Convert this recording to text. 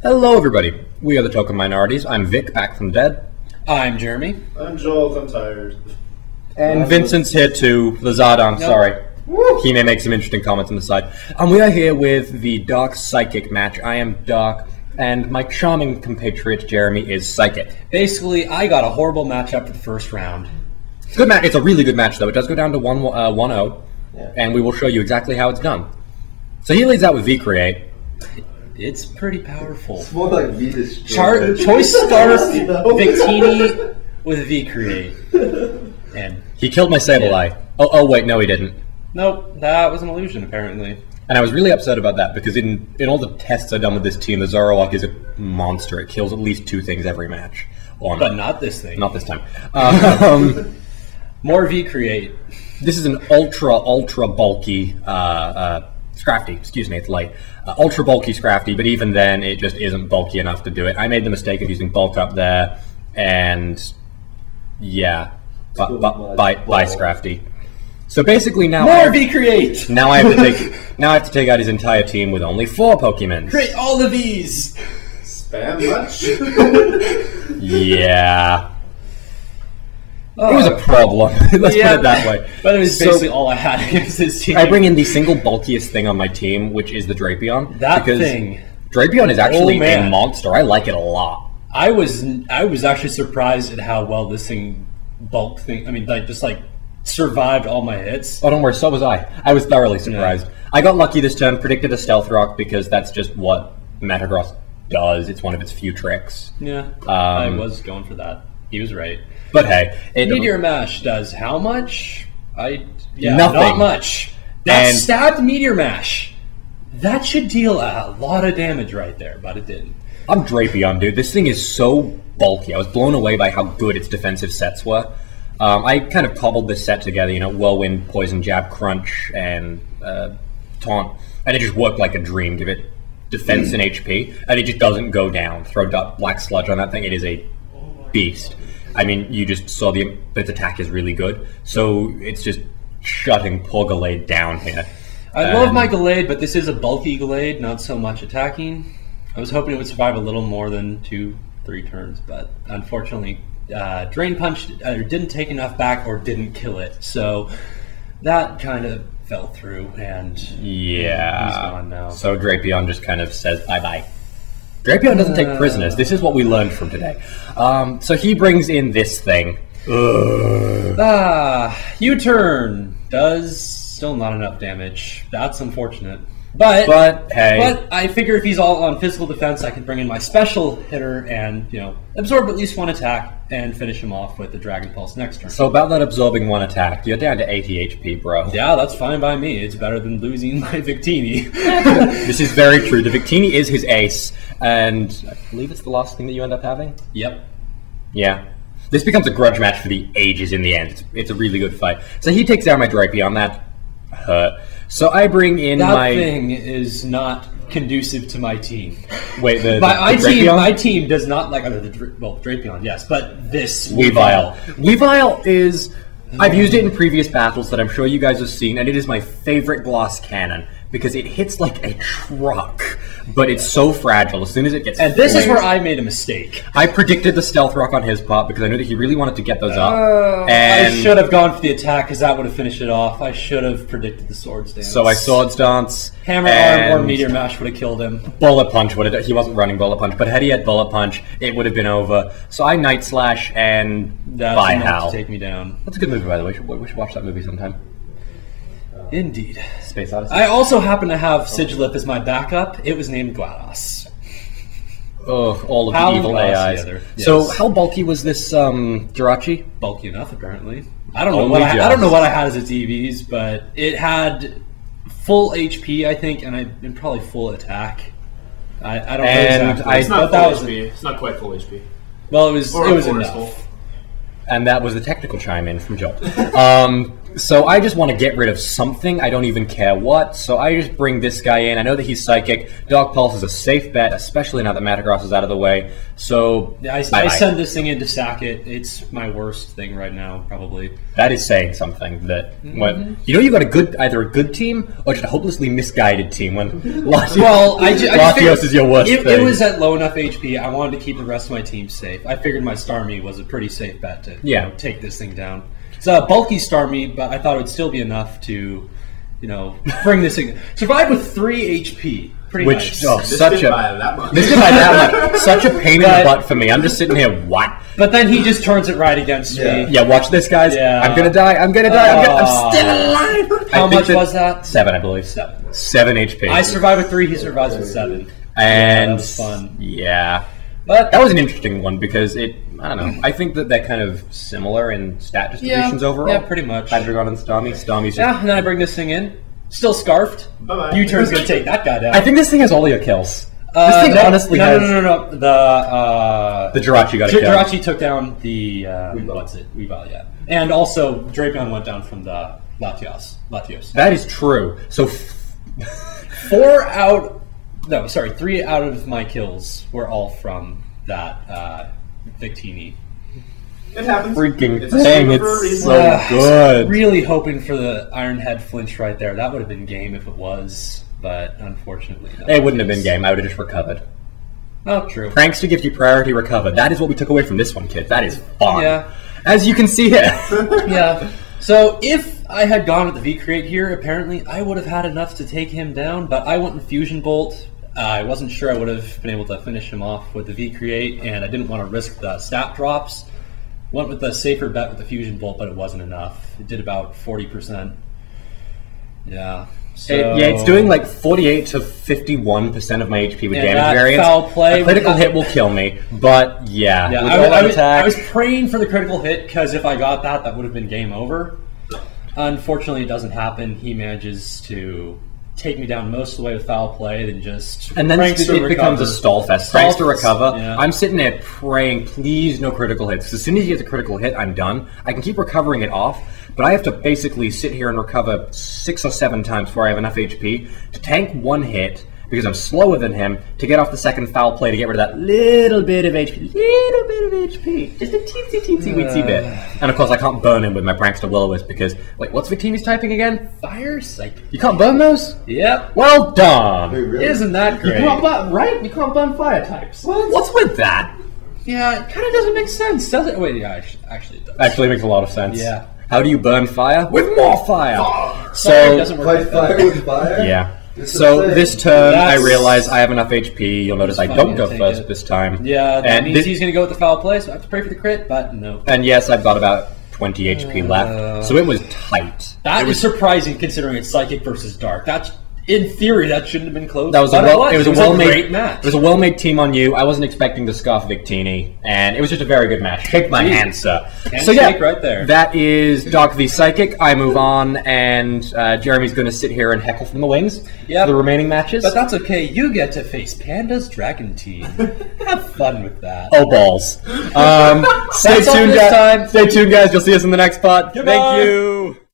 Hello everybody, we are the Token Minorities. I'm Vic, back from the dead. I'm Jeremy. I'm Joel, I'm tired. And Vincent's here too, Lazardon, sorry. Woo. He may make some interesting comments on the side. And we are here with the Dark Psychic match. I am Dark, and my charming compatriot Jeremy is Psychic. Basically, I got a horrible matchup for the first round. Good match. It's a really good match though. It does go down to 1-0, and we will show you exactly how it's done. So he leads out with V-Create. It's pretty powerful. It's more like V-Destroy. Choice Scarf Victini with V-Create. And he killed my Sableye. Oh wait, no he didn't. Nope, that was an illusion apparently. And I was really upset about that because in all the tests I've done with this team, the Zoroark is a monster. It kills at least 2 things every match. But not this thing. Not this time. More V-Create. This is an ultra bulky Scrafty. Excuse me, it's light. Ultra bulky Scrafty, but even then it just isn't bulky enough to do it. I made the mistake of using bulk up there, and yeah, bye Scrafty. So basically now more V-Create. Now I have to take out his entire team with only 4 Pokemon. Create all the V's. Spam much? Yeah. It was a problem. Let's put it that way. But it was basically all I had against this team. I bring in the single bulkiest thing on my team, which is the Drapion. That thing. Drapion is actually a monster. I like it a lot. I was actually surprised at how well this thing bulk thing. I mean, just survived all my hits. Oh, don't worry. So was I. I was thoroughly surprised. Yeah. I got lucky this turn. Predicted a Stealth Rock because that's just what Metagross does. It's one of its few tricks. Yeah. I was going for that. He was right. But hey, Meteor Mash does how much? Nothing. Not much. That stabbed Meteor Mash. That should deal a lot of damage right there, but it didn't. I'm Drapion, dude. This thing is so bulky. I was blown away by how good its defensive sets were. I kind of cobbled this set together, you know, Whirlwind, Poison Jab, Crunch, and Taunt, and it just worked like a dream. Give it defense and HP, and it just doesn't go down. Throw Black Sludge on that thing, it is a beast. I mean, you just saw but its attack is really good, so it's just shutting poor Gallade down here. I love my Gallade, but this is a bulky Gallade, not so much attacking. I was hoping it would survive a little more than 2-3 turns, but unfortunately, Drain Punch didn't take enough back or didn't kill it, so that kind of fell through, and yeah, he's gone now. So Drapion just kind of says bye-bye. Drapion doesn't take prisoners. This is what we learned from today. So he brings in this thing. U-turn does still not enough damage. That's unfortunate. But hey. But I figure if he's all on physical defense, I can bring in my special hitter and, you know, absorb at least 1 attack and finish him off with the Dragon Pulse next turn. So about that absorbing 1 attack, you're down to 80 HP, bro. Yeah, that's fine by me. It's better than losing my Victini. This is very true. The Victini is his ace, and I believe it's the last thing that you end up having? Yep. Yeah. This becomes a grudge match for the ages in the end. It's a really good fight. So he takes down my Drapion. That hurt. So I bring in That thing is not conducive to my team. Wait, my team does not like Drapion, yes, but this Weavile. Weavile is I've used it in previous battles that I'm sure you guys have seen, and it is my favorite glass cannon because it hits like a truck, but it's so fragile. As soon as it gets this is where I made a mistake. I predicted the Stealth Rock on his part because I knew that he really wanted to get those up. And I should have gone for the attack because that would have finished it off. I should have predicted the Swords Dance. So I Swords Dance. Hammer Arm or Meteor Mash would have killed him. Bullet Punch would have. He wasn't running Bullet Punch, but had he had Bullet Punch, it would have been over. So I Night Slash and That's enough to take me down. That's a good movie, by the way. We should watch that movie sometime. Indeed. Space Odyssey. I also happen to have Sigilip as my backup. It was named GLaDOS. Oh, all of the evil AIs. Yes. So how bulky was this Jirachi? Bulky enough, apparently. I don't know what I had as its EVs, but it had full HP, I think, and probably full attack. I don't know exactly. It's not full HP. It's not quite full HP. Well, it was enough. And that was the technical chime in from Joe. So I just want to get rid of something. I don't even care what. So I just bring this guy in. I know that he's psychic. Dark Pulse is a safe bet, especially now that Metagross is out of the way. So I send this thing in to sack it. It's my worst thing right now, probably. that is saying something. That when you got either a good team or just a hopelessly misguided team. When Latios is your worst thing. It was at low enough HP. I wanted to keep the rest of my team safe. I figured my Starmie was a pretty safe bet to take this thing down. It's a bulky Starmie, but I thought it would still be enough to, bring this thing. Survive with 3 HP. Pretty nice. Such a pain in the butt for me. I'm just sitting here, what? But then he just turns it right against me. Yeah, watch this, guys. Yeah. I'm gonna die. I'm still alive. How much was that? 7, I believe. 7 HP. I survived with 3. He survives with 7. And that was fun. Yeah. But that was an interesting one because I don't know. I think that they're kind of similar in stat distributions overall. Yeah, pretty much. Hydreigon and Starmie's and then I bring this thing in. Still scarfed. Bye-bye. U-turn's gonna take that guy down. I think this thing has all your kills. This thing honestly has... No. The Jirachi got a kill. Jirachi took down the... Weavile, yeah. And also, Drapion went down from the Latios. That is true. So... 3 out of my kills were all from that Victini. It happens. Freaking thing, it's so good. Really hoping for the Iron Head flinch right there. That would have been game if it was, but unfortunately not. It wouldn't have been game. I would have just recovered. Oh, true. Pranks to give you priority recover. That is what we took away from this one, kid. That is fun. Yeah. As you can see here. Yeah. So if I had gone with the V-Create here, apparently I would have had enough to take him down, but I went in Fusion Bolt. I wasn't sure I would have been able to finish him off with the V-Create, and I didn't want to risk the stat drops. Went with the safer bet with the Fusion Bolt, but it wasn't enough. It did about 40%. Yeah. So, it's doing like 48 to 51% of my HP with damage that variance. Foul play a critical hit will kill me, but yeah. I was praying for the critical hit because if I got that would have been game over. Unfortunately, it doesn't happen. He manages to take me down most of the way with foul play, then just and then it becomes a stall fest. Pranks to recover. Yeah. I'm sitting there praying, please no critical hits. As soon as he gets a critical hit, I'm done. I can keep recovering it off, but I have to basically sit here and recover 6 or 7 times before I have enough HP to tank 1 hit, because I'm slower than him, to get off the second foul play to get rid of that little bit of HP. Just a teensy weensy bit. And of course I can't burn him with my Prankster Will-O-Wisp because, wait, what's Victini's typing again? Fire Psychic. You can't burn those? Yep. Well done! Wait, really? Isn't that great? You can't burn, right? You can't burn fire types. What's with that? Yeah, it kind of doesn't make sense, does it? Wait, yeah, actually it does. Actually makes a lot of sense. Yeah. How do you burn fire? With more fire! So, Fire doesn't work Fight like that. fire with fire? yeah. So this turn, I That's- realize I have enough HP. You'll notice I Fine, don't go take first it. this time. Yeah, that and means he's going to go with the foul play, so I have to pray for the crit, but no. And yes, I've got about 20 HP left, so it was tight. That was surprising considering it's Psychic versus Dark. That's, in theory, that shouldn't have been close. That was but it was a well-made great match. It was a well-made team on you. I wasn't expecting to scarf Victini, and it was just a very good match. Shake my hand, sir. So yeah, Handshake right there. that is Dark v Psychic. I move on, and Jeremy's going to sit here and heckle from the wings Yep. for the remaining matches. But that's okay. You get to face Panda's Dragon Team. Have fun with that. Oh balls! Stay That's all tuned, for this guys. time. Stay tuned, guys. You'll see us in the next part. Goodbye. Thank you.